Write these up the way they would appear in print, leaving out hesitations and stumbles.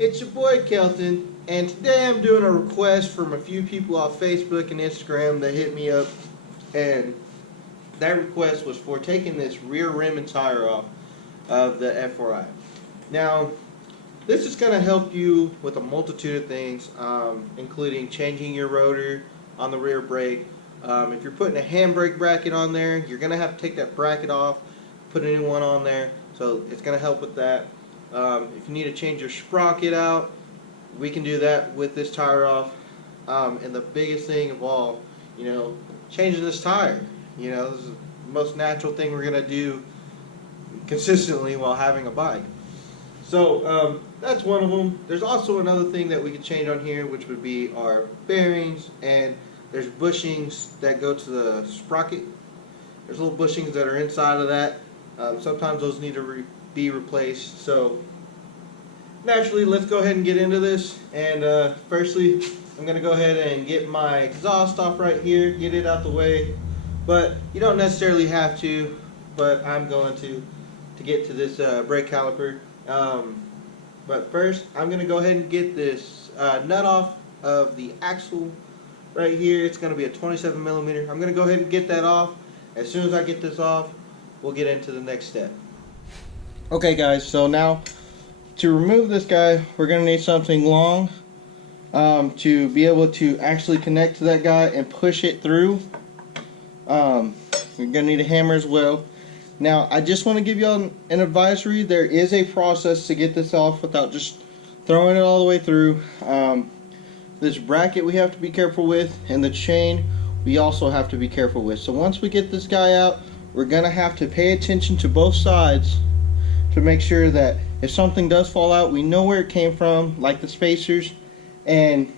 It's your boy Kelton, and today I'm doing a request from a few people off Facebook and Instagram that hit me up, and that request was for taking this rear rim and tire off of the F4i. Now, this is going to help you with a multitude of things, including changing your rotor on the rear brake. If you're putting a handbrake bracket on there, you're going to have to take that bracket off, put a new one on there, so it's going to help with that. If you need to change your sprocket out, we can do that with this tire off. And the biggest thing of all, changing this tire. This is the most natural thing we're going to do consistently while having a bike. So that's one of them. There's also another thing that we could change on here, which would be our bearings, and there's bushings that go to the sprocket. There's little bushings that are inside of that. Sometimes those need to be replaced. So naturally, let's go ahead and get into this. And firstly, I'm going to go ahead and get my exhaust off right here, get it out the way. But you don't necessarily have to, but I'm going to get to this brake caliper. But first, I'm going to go ahead and get this nut off of the axle right here. It's going to be a 27 millimeter. I'm going to go ahead and get that off. As soon as I get this off, we'll get into the next step. Okay guys, so now to remove this guy, we're going to need something long to be able to actually connect to that guy and push it through. We're going to need a hammer as well. Now, I just want to give y'all an advisory. There is a process to get this off without just throwing it all the way through. This bracket we have to be careful with, and the chain we also have to be careful with. So once we get this guy out, we're going to have to pay attention to both sides to make sure that if something does fall out, we know where it came from, like the spacers, and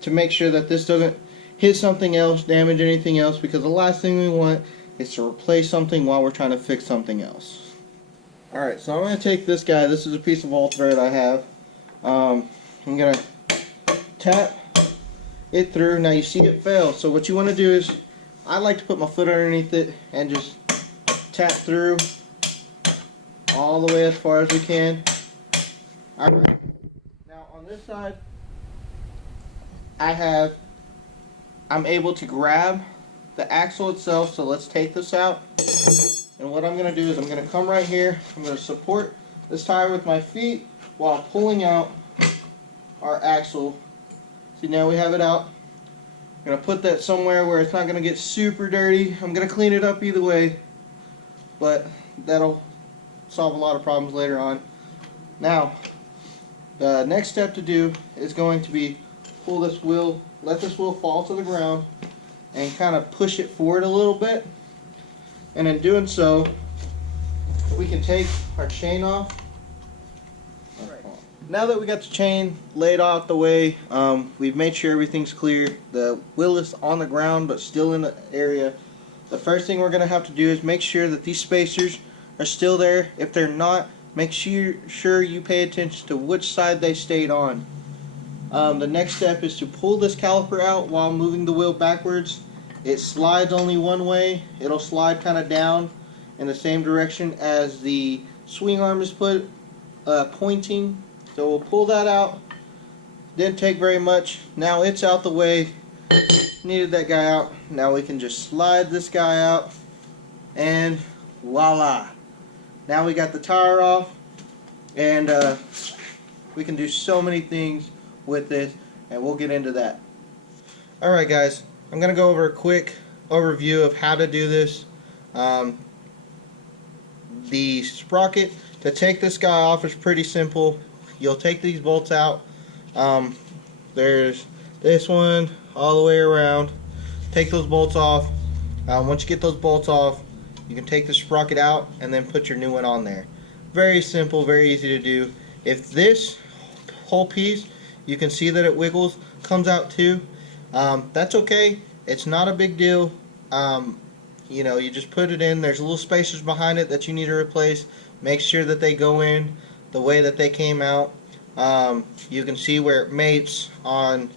to make sure that this doesn't hit something else, damage anything else, because the last thing we want is to replace something while we're trying to fix something else. Alright, so I'm going to take this guy. This is a piece of all thread I have. I'm going to tap it through. Now you see it fell, so what you want to do is, I like to put my foot underneath it and just tap through all the way as far as we can. Alright, now on this side I'm able to grab the axle itself, so let's take this out. And what I'm going to do is I'm going to come right here, I'm going to support this tire with my feet while pulling out our axle. See, now we have it out. I'm going to put that somewhere where it's not going to get super dirty. I'm going to clean it up either way, but that'll solve a lot of problems later on. Now, the next step to do is going to be pull this wheel, let this wheel fall to the ground, and kind of push it forward a little bit. And in doing so, we can take our chain off. Now that we got the chain laid out the way, we've made sure everything's clear. The wheel is on the ground but still in the area. The first thing we're going to have to do is make sure that these spacers are still there. If they're not, make sure you pay attention to which side they stayed on. The next step is to pull this caliper out while moving the wheel backwards. It slides only one way. It'll slide kind of down in the same direction as the swing arm is pointing. So we'll pull that out. Didn't take very much. Now it's out the way. Needed that guy out. Now we can just slide this guy out, and voila. Now we got the tire off, and we can do so many things with this, and we'll get into that. Alright guys, I'm going to go over a quick overview of how to do this. The sprocket to take this guy off is pretty simple. You'll take these bolts out. There's this one all the way around. Take those bolts off. Once you get those bolts off, you can take the sprocket out and then put your new one on there. Very simple, very easy to do. If this whole piece, you can see that it wiggles, comes out too, that's okay. It's not a big deal. You just put it in. There's little spacers behind it that you need to replace. Make sure that they go in the way that they came out. You can see where it mates on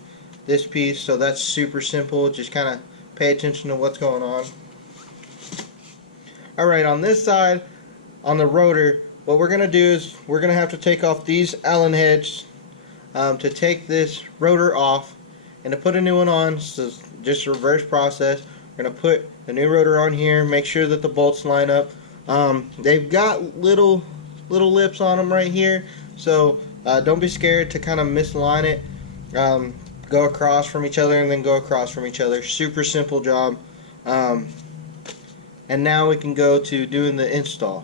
this piece, so that's super simple. Just kind of pay attention to what's going on. Alright, on this side, on the rotor, what we're going to do is we're going to have to take off these Allen heads to take this rotor off and to put a new one on. So just a reverse process. We're going to put the new rotor on here, make sure that the bolts line up. They've got little lips on them right here, so don't be scared to kind of misalign it. Go across from each other and then go across from each other. Super simple job. And now we can go to doing the install.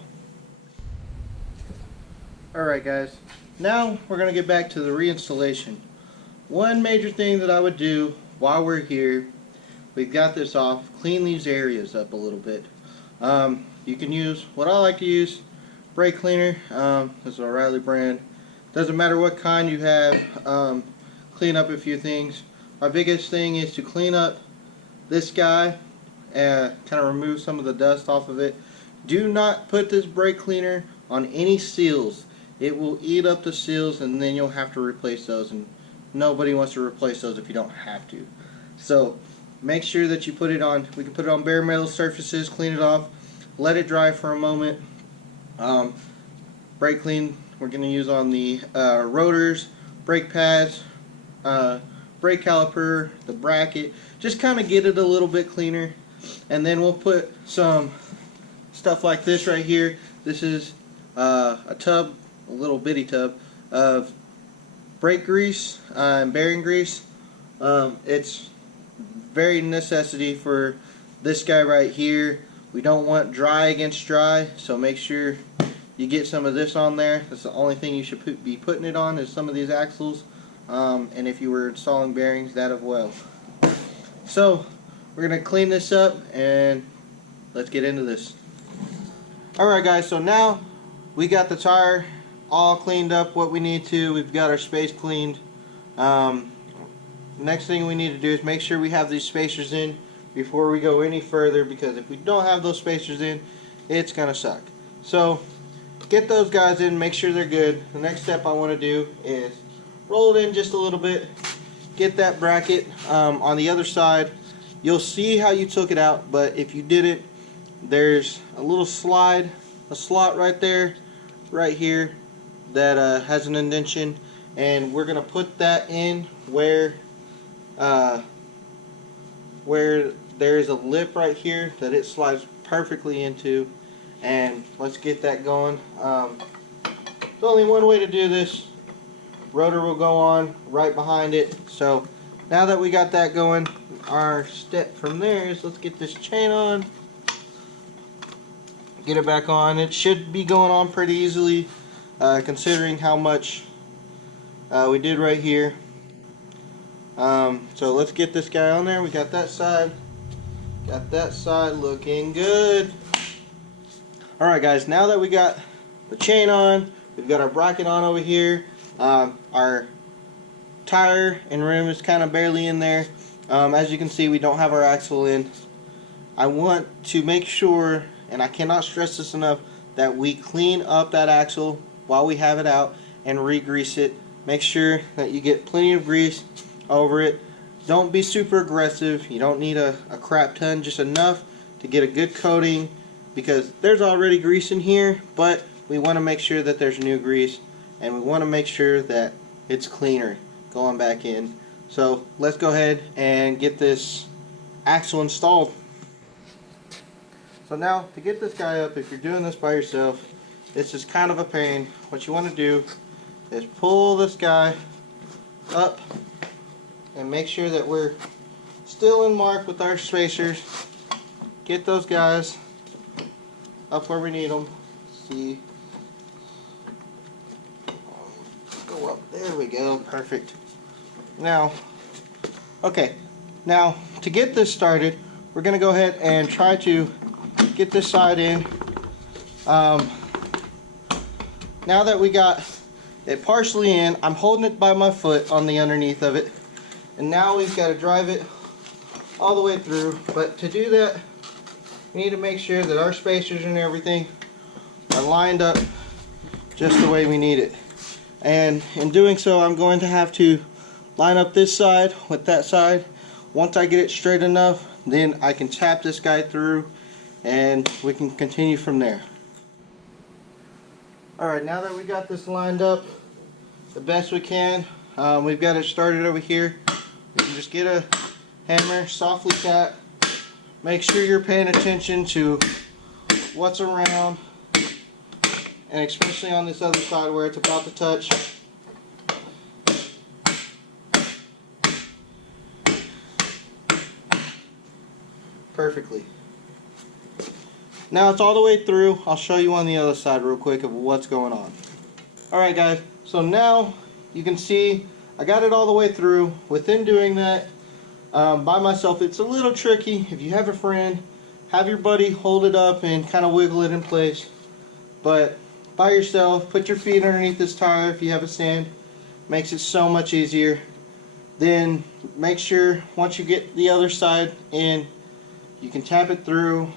Alright guys, now we're going to get back to the reinstallation. One major thing that I would do while we're here, we've got this off, clean these areas up a little bit. You can use what I like to use, brake cleaner. This is a O'Reilly brand. Doesn't matter what kind you have. Clean up a few things. My biggest thing is to clean up this guy and kind of remove some of the dust off of it. Do not put this brake cleaner on any seals. It will eat up the seals and then you'll have to replace those, and nobody wants to replace those if you don't have to. So make sure that you put it on, we can put it on bare metal surfaces, clean it off, let it dry for a moment. Brake clean we're going to use on the rotors, brake pads, brake caliper, the bracket. Just kind of get it a little bit cleaner, and then we'll put some stuff like this right here. This is a tub, a little bitty tub of brake grease and bearing grease. It's very necessity for this guy right here. We don't want dry against dry, so make sure you get some of this on there. That's the only thing you should be putting it on, is some of these axles. And if you were installing bearings, that as well. So we're going to clean this up and let's get into this. Alright guys, so now we got the tire all cleaned up what we need to. We've got our space cleaned. Next thing we need to do is make sure we have these spacers in before we go any further, because if we don't have those spacers in, it's going to suck. So get those guys in, make sure they're good. The next step I want to do is roll it in just a little bit, get that bracket on the other side. You'll see how you took it out, but if you didn't, there's a little slot right there, right here, that has an indentation, and we're going to put that in where there's a lip right here that it slides perfectly into. And let's get that going. There's only one way to do this. Rotor will go on right behind it. So now that we got that going, our step from there is let's get this chain on, get it back on. It should be going on pretty easily, considering how much we did right here. So let's get this guy on there. We got that side looking good. Alright guys, now that we got the chain on, we've got our bracket on over here, our tire and rim is kind of barely in there. As you can see, we don't have our axle in. I want to make sure, and I cannot stress this enough, that we clean up that axle while we have it out and re-grease it. Make sure that you get plenty of grease over it. Don't be super aggressive. You don't need a crap ton, just enough to get a good coating, because there's already grease in here, but we want to make sure that there's new grease, and we want to make sure that it's cleaner going back in. So let's go ahead and get this axle installed. So now, to get this guy up, if you're doing this by yourself, this is kind of a pain. What you want to do is pull this guy up and make sure that we're still in mark with our spacers. Get those guys up where we need them. See, go up. There we go. Perfect. Now, okay. Now, to get this started, we're going to go ahead and try to get this side in. Now that we got it partially in, I'm holding it by my foot on the underneath of it. And now we've got to drive it all the way through. But to do that, we need to make sure that our spacers and everything are lined up just the way we need it. And in doing so, I'm going to have to line up this side with that side. Once I get it straight enough, then I can tap this guy through and we can continue from there. Alright, now that we got this lined up the best we can, we've got it started over here. You can just get a hammer, softly tap. Make sure you're paying attention to what's around, and especially on this other side where it's about to touch. Perfectly. Now it's all the way through. I'll show you on the other side real quick of what's going on. Alright guys, so now you can see I got it all the way through. Within doing that by myself, it's a little tricky. If you have a friend, have your buddy hold it up and kind of wiggle it in place. But by yourself, put your feet underneath this tire if you have a stand. Makes it so much easier. Then make sure once you get the other side in, you can tap it through.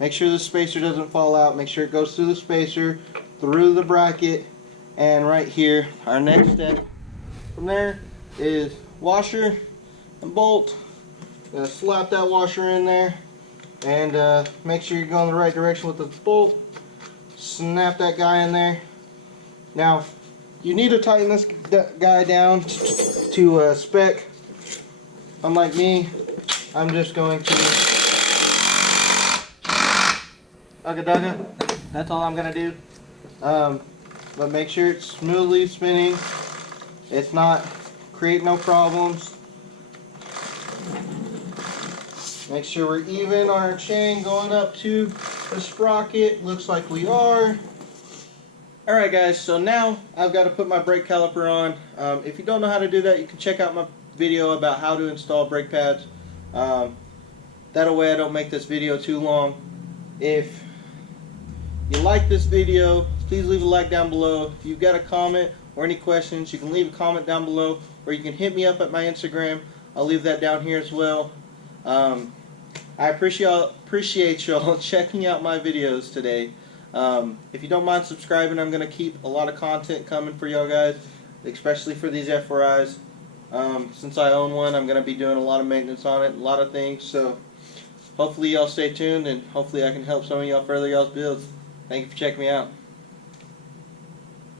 Make sure the spacer doesn't fall out. Make sure it goes through the spacer, through the bracket, and right here. Our next step from there is washer and bolt. Gonna slap that washer in there, and make sure you're going the right direction with the bolt. Snap that guy in there. Now, you need to tighten this guy down to spec. Unlike me, I'm just going to ugga-dugga. That's all I'm gonna do. But make sure it's smoothly spinning. It's not create no problems. Make sure we're even on our chain going up to the sprocket. Looks like we are. Alright guys, so now I've got to put my brake caliper on. If you don't know how to do that, you can check out my video about how to install brake pads. That way I don't make this video too long. If you like this video, please leave a like down below. If you've got a comment or any questions, you can leave a comment down below, or you can hit me up at my Instagram. I'll leave that down here as well. I appreciate y'all checking out my videos today. If you don't mind subscribing, I'm going to keep a lot of content coming for y'all guys, especially for these F4i's. Since I own one, I'm going to be doing a lot of maintenance on it, a lot of things, so hopefully y'all stay tuned, and hopefully I can help some of y'all further y'all's builds. Thank you for checking me out.